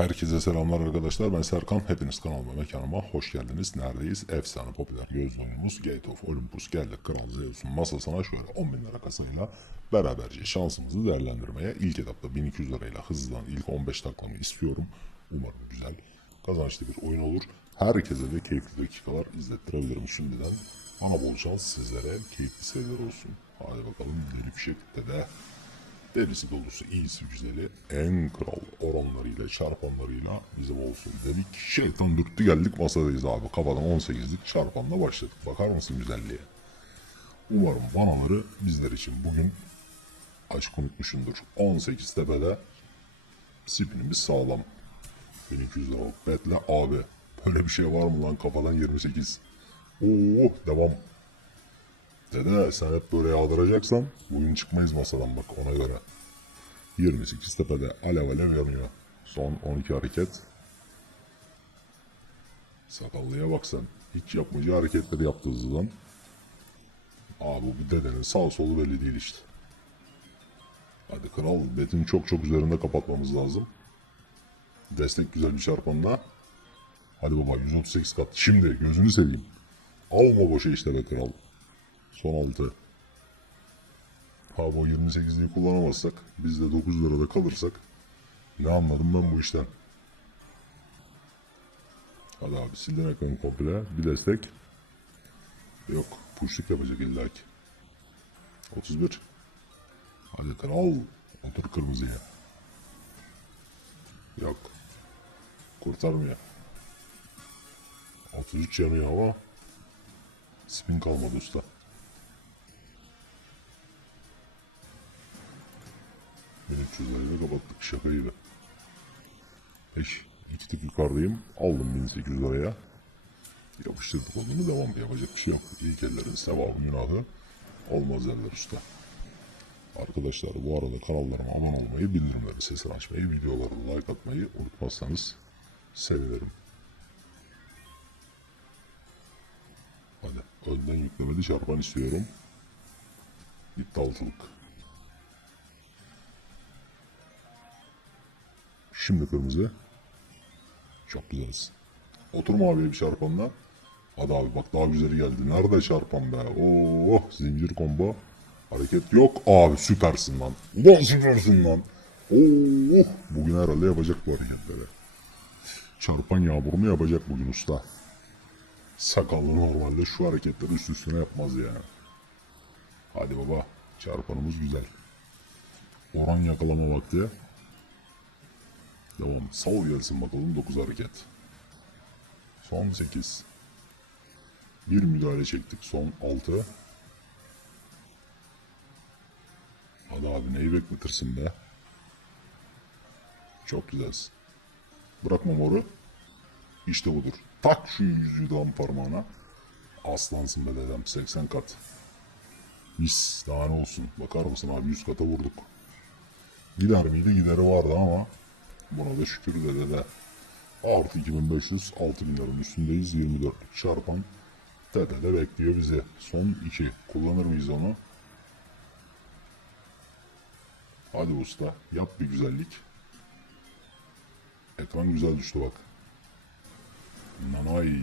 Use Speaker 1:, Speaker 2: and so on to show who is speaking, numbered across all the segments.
Speaker 1: Herkese selamlar arkadaşlar. Ben Serkan. Hepiniz kanalıma, mekanıma hoş geldiniz. Neredeyiz? Efsane popüler göz oyunumuz Gate of Olympus geldik. Kral Zeus'un masasına şöyle 10 bin lira kasayla beraberce şansımızı değerlendirmeye ilk etapta 1200 lirayla hızlan ilk 15 dakikamı istiyorum. Umarım güzel, kazançlı bir oyun olur. Herkese de keyifli dakikalar izlettirebilirim şimdiden. Bana bol şans sizlere keyifli seyirler olsun. Hadi bakalım deli fişek de Derisi dolusu iyisi güzeli en kral oranlarıyla çarpanlarıyla bizim olsun dedik. Şeytan dürttü geldik masadayız abi. Kafadan 18'lik çarpanla başladık. Bakar mısın güzelliğe? Umarım vanaları bizler için bugün aşk unutmuşumdur. 18 tepede spinimiz sağlam. 1200 liralık betle abi. Böyle bir şey var mı lan kafadan 28. Oo devam. Dede sen hep böyle yağdıracaksan bugün çıkmayız masadan bak ona göre. 28 tepede alev alev yanıyor. Son 12 hareket. Sakallıya bak sen. Hiç yapmayacağı hareketleri yaptı hızlıdan. Abi bu bir dedenin sağ solu belli değil işte. Hadi kral betin çok çok üzerinde kapatmamız lazım. Destek güzel bir çarpanla. Hadi baba 138 kat. Şimdi gözünü seveyim. Alma boşa işte be kral. Son 6. Ha bu 28'liği kullanamazsak, biz de 9 lirada kalırsak ne anladım ben bu işten? Hadi abi silden ekranı komple. Bir destek. Yok. Puşluk yapacak illaki. 31. Hadi kral. Otur kırmızıya. Yok. Kurtarmıyor. 33 yanıyor ama spin kalmadı usta. Çözlerle kapattık şaka gibi. Eş, iki yukarıdayım. Aldım 1800 liraya. Yapıştırdık onu devam. Yapacak bir şey yok. İlk ellerin sevabı günahı. Olmaz derler usta. Arkadaşlar bu arada kanallarıma abone olmayı, bildirimleri sesini açmayı, videolarına like atmayı unutmazsanız sevinirim. Hadi önden yüklemeli çarpan istiyorum. İptalcılık. Şimdi kırmızı. Çok güzeliz. Oturma abi bir çarpanla. Hadi abi bak daha güzeli geldi. Nerede çarpan be? Oo zincir combo. Hareket yok. Abi süpersin lan. Ulan süpersin lan. Oo bugün herhalde yapacak bu hareketleri. Çarpan yağmurunu yapacak bugün usta. Sakallı normalde şu hareketleri üst üstüne yapmaz ya. Hadi baba çarpanımız güzel. Oran yakalama vakti. Devam. Sal gelsin bakalım 9 hareket. Son 8. Bir müdahale çektik. Son 6. Hadi abi neyi bekletirsin be. Çok güzelsin. Bırakma moru. İşte budur. Tak şu yüzüğü dam parmağına. Aslansın be dedem. 80 kat. Mis daha ne olsun. Bakar mısın abi 100 kata vurduk. Gider miydi gideri vardı ama Buna da şükür de de. Artı 2500 6000 liranın üstündeyiz 24 çarpan. Tete de bekliyor bizi. Son 2. Kullanır mıyız onu? Hadi usta yap bir güzellik. Ekran güzel düştü bak. Nanay.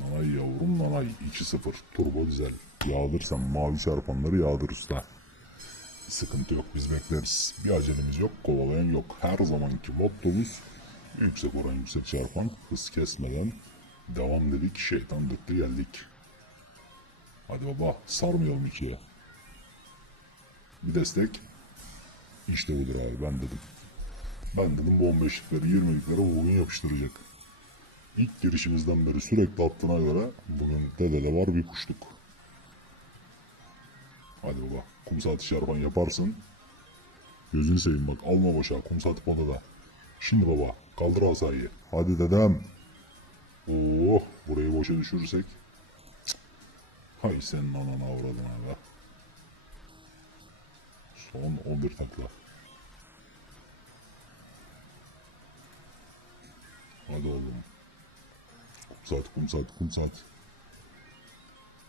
Speaker 1: Nanay yavrum nanay 2-0 turbo dizel. Yağdırsan mavi çarpanları yağdır usta. Sıkıntı yok biz bekleriz. Bir acelemiz yok kovalayan yok. Her zamanki mottomuz yüksek oran yüksek çarpan hız kesmeden devam dedik şeytan dörtte geldik. Hadi baba sarmayalım ikiye. Bir destek. İşte budur abi ben dedim. Ben dedim bu 15'likleri 20'likleri bugün yapıştıracak. İlk girişimizden beri sürekli attığına göre bugün dedede var bir kuşluk. Hadi baba. Kum saati şarpan yaparsın. Gözünü seveyim bak. Alma boşa. Kum saati da. Şimdi baba. Kaldır asayı. Hadi dedem. Oh. Burayı boşa düşürürsek. Cık. Hay senin anana avradın abi. Son 11 takla. Hadi oğlum. Kum saat, kum saat, kum saat.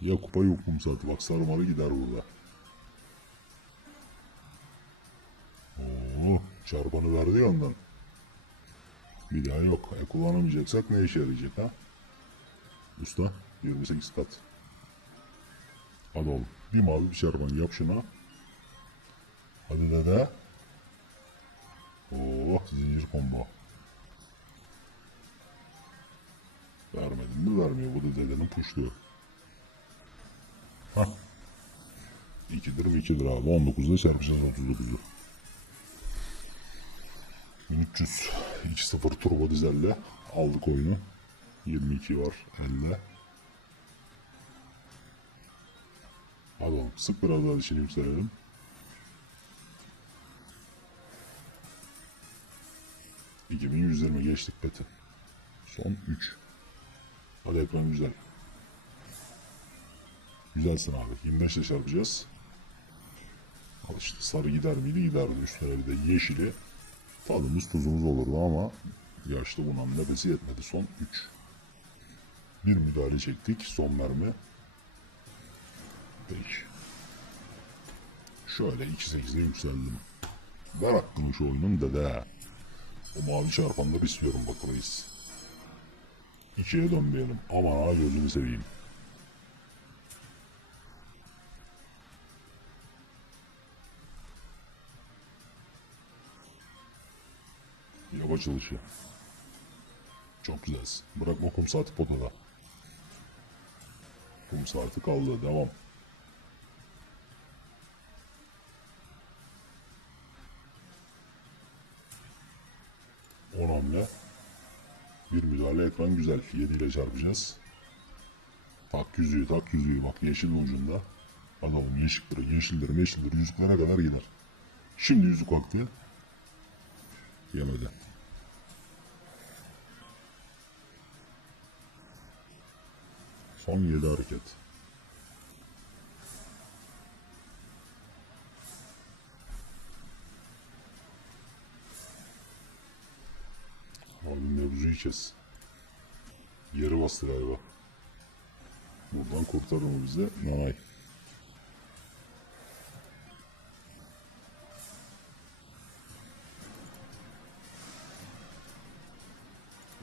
Speaker 1: Ya kupa yok kum saati. Bak sarmalı gider burada. Çarpanı verdi yandan. Bir daha yok. E kullanamayacaksak ne işe yarayacak ha? Usta 28 kat. Hadi oğlum. Bir mavi bir çarpan yap şuna. Hadi dede. Oh zincir combo. Vermedim mi vermiyor bu da dedenin puşluğu. Hah. 2'dir mi 2'dir abi. 19'da çarpacağız 39'u. 1300. 2-0 turbo dizelle aldık oyunu. 22 var elde. Hadi oğlum sık biraz daha dişini yükselelim. ...2120 geçtik beti. Son 3. Hadi ekran güzel. Güzelsin abi. 25 ile çarpacağız. Al işte sarı gider miydi giderdi. Üstüne bir de yeşili. Tadımız tuzumuz olurdu ama... ...yaşta bunun nefesi yetmedi. Son 3. Bir müdahale çektik. Son mermi. Peki. Şöyle 2.8'e yükseldim. Ver hakkını şu oyunun dede. O mavi çarpanları istiyorum bakmayız. İkiye dönmeyelim. Aman ha gözünü seveyim. Yap açılışı. Çok güzelsin. Bırakma kum saati potada. Kum saati kaldı. Devam. On hamle. Bir müdahale ekran güzel. 7 ile çarpacağız. Tak yüzüğü tak yüzüğü. Bak yeşil ucunda. Adamım yeşilleri, yeşilleri, yeşilleri yüzüklere kadar gider. Şimdi yüzük vakti. Yemedi. Son 7 hareket. Abi mevzuyu kes. Yeri bastı galiba. Buradan kurtarır mı bizi? Nanay.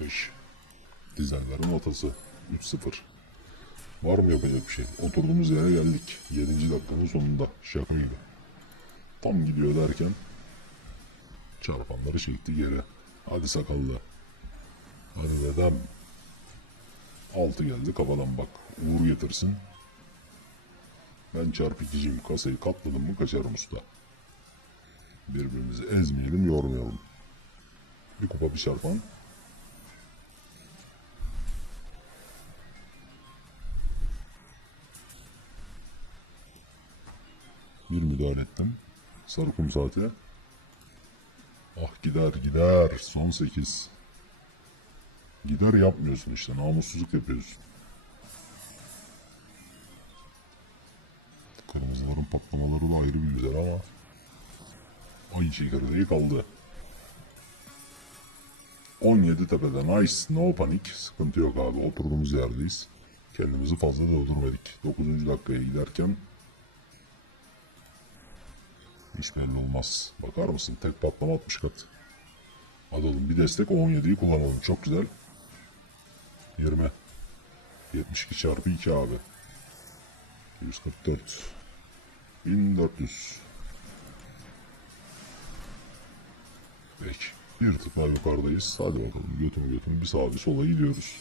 Speaker 1: Beş. Dizenlerin atası. 3-0. Var mı yapacak bir şey? Oturduğumuz yere geldik. 7. dakikanın sonunda. Şaka gibi. Tam gidiyor derken çarpanları çekti geri. Hadi sakallı. Hadi dedem. Altı geldi kafadan bak. Uğur getirsin. Ben çarpıcıyım. Kasayı katladım mı kaçarım usta. Birbirimizi ezmeyelim, yormayalım. Bir kupa bir çarpan. Bir müdahale ettim. Sarı kum saati. Ah gider gider. Son 8. Gider yapmıyorsun işte. Namussuzluk yapıyorsun. Kırmızıların patlamaları da ayrı bir güzel ama. Ay çekirdeği kaldı. 17 tepede. Nice. No panik. Sıkıntı yok abi. Oturduğumuz yerdeyiz. Kendimizi fazla da öldürmedik. 9. dakikaya giderken hiç belli olmaz. Bakar mısın? Tek patlama 60 kat. Oğlum bir destek 17'yi kullanalım. Çok güzel. 20. 72 çarpı 2 abi. 144. 1400. Peki. Bir tık daha yukarıdayız. Hadi bakalım götüm götüm bir sağa bir sola gidiyoruz.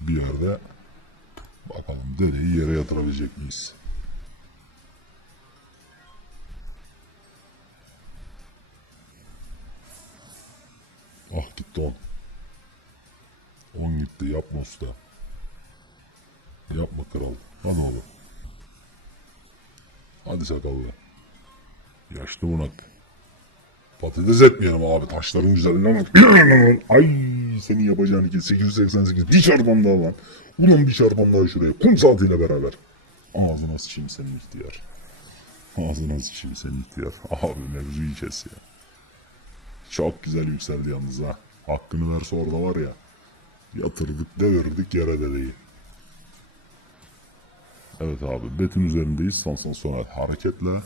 Speaker 1: Bir yerde bakalım dedeyi yere yatırabilecek miyiz? Ah gitti on. On gitti yapma usta. Yapma kral. Hadi oğlum. Hadi sakallı. Yaşlı bunak. Patates etmeyelim abi. Taşların bak. Ay senin yapacağın iki 888. Bir çarpan daha lan. Ulan bir çarpan daha şuraya. Kum saatiyle beraber. Ağzına sıçayım senin ihtiyar. Ağzına sıçayım senin ihtiyar. Abi mevzuyu kes ya. Çok güzel yükseldi yalnız ha. Hakkını verse orada var ya. Yatırdık devirdik yere dedeyi. Evet abi betin üzerindeyiz. Sansasyonel hareketle.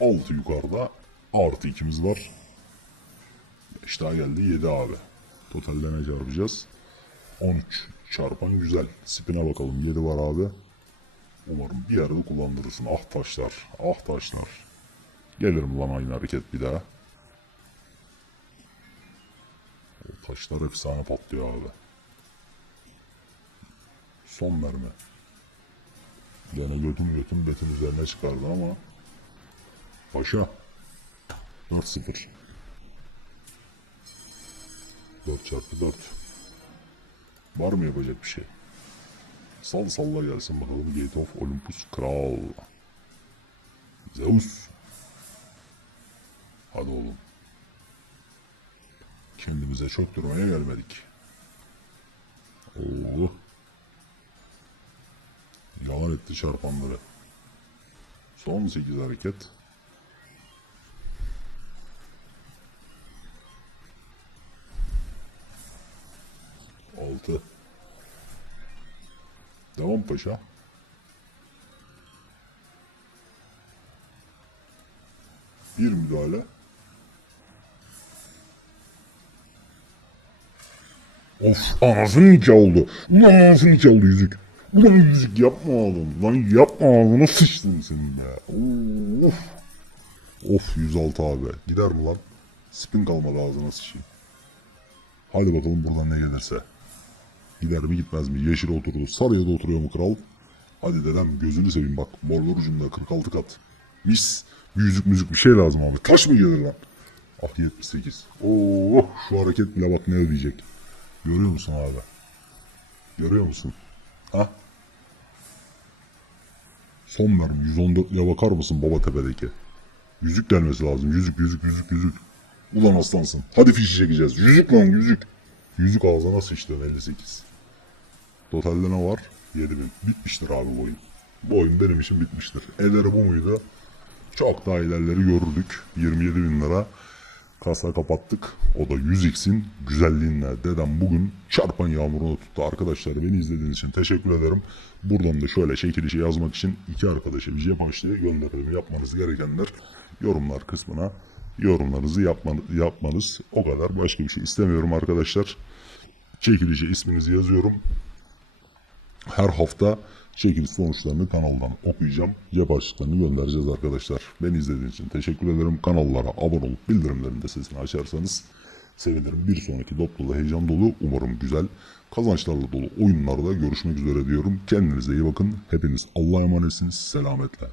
Speaker 1: Altı yukarıda. Artı ikimiz var. İştah geldi 7 abi. Totalde ne çarpacağız? 13 çarpan güzel. Spine bakalım 7 var abi. Umarım bir yerde kullandırırsın. Ah taşlar. Ah taşlar. Gelirim lan aynı hareket bir daha. Taşlar efsane patlıyor abi. Son mermi. Gene götüm götüm betin üzerine çıkardı ama Paşa 4-0 4 çarpı 4 Var mı yapacak bir şey? Sal salla gelsin bakalım Gate of Olympus Kral Zeus Hadi oğlum Kendimize çöktürmeye gelmedik Oo. Yalan etti çarpanları Son 8 hareket Altı. Devam paşa. Bir müdahale. Of anasının nikah oldu. Ulan anasının nikah oldu yüzük. Ulan yüzük yapma oğlum. Lan yapma ağzına sıçtın senin be. Of. Of 106 abi. Gider mi lan? Spin kalmadı ağzına sıçayım. Hadi bakalım buradan ne gelirse. Gider mi gitmez mi? Yeşil oturdu. Sarıya da oturuyor mu kral? Hadi dedem gözünü seveyim bak. Morlar ucunda 46 kat. Mis. Bir yüzük müzik bir şey lazım abi. Taş mı gelir lan? Ah 78. Oo, şu hareket bile bak ne ödeyecek. Görüyor musun abi? Görüyor musun? Ha? Son mermi 114'ye bakar mısın baba tepedeki? Yüzük gelmesi lazım. Yüzük, yüzük, yüzük, yüzük. Ulan aslansın. Hadi fişi çekeceğiz. Yüzük lan yüzük. Yüzük ağzına sıçtı 58. Totalde ne var? 7000. Bitmiştir abi bu oyun. Bu oyun benim için bitmiştir. Ederi bu muydu? Çok daha ilerleri görürdük. 27 bin lira. Kasa kapattık. O da 100x'in güzelliğinle dedem bugün çarpan yağmuruna tuttu. Arkadaşlar beni izlediğiniz için teşekkür ederim. Buradan da şöyle çekilişi yazmak için iki arkadaşa bir cep açtığı gönderelim. Yapmanız gerekenler yorumlar kısmına yorumlarınızı yapma, yapmanız. O kadar. Başka bir şey istemiyorum arkadaşlar. Çekilişe isminizi yazıyorum. Her hafta çekiliş sonuçlarını kanaldan okuyacağım. Cep açtıklarını göndereceğiz arkadaşlar. Beni izlediğiniz için teşekkür ederim. Kanallara abone olup bildirimlerin de sesini açarsanız sevinirim. Bir sonraki dop dolu heyecan dolu umarım güzel kazançlarla dolu oyunlarda görüşmek üzere diyorum. Kendinize iyi bakın. Hepiniz Allah'a emanetsiniz. Selametle.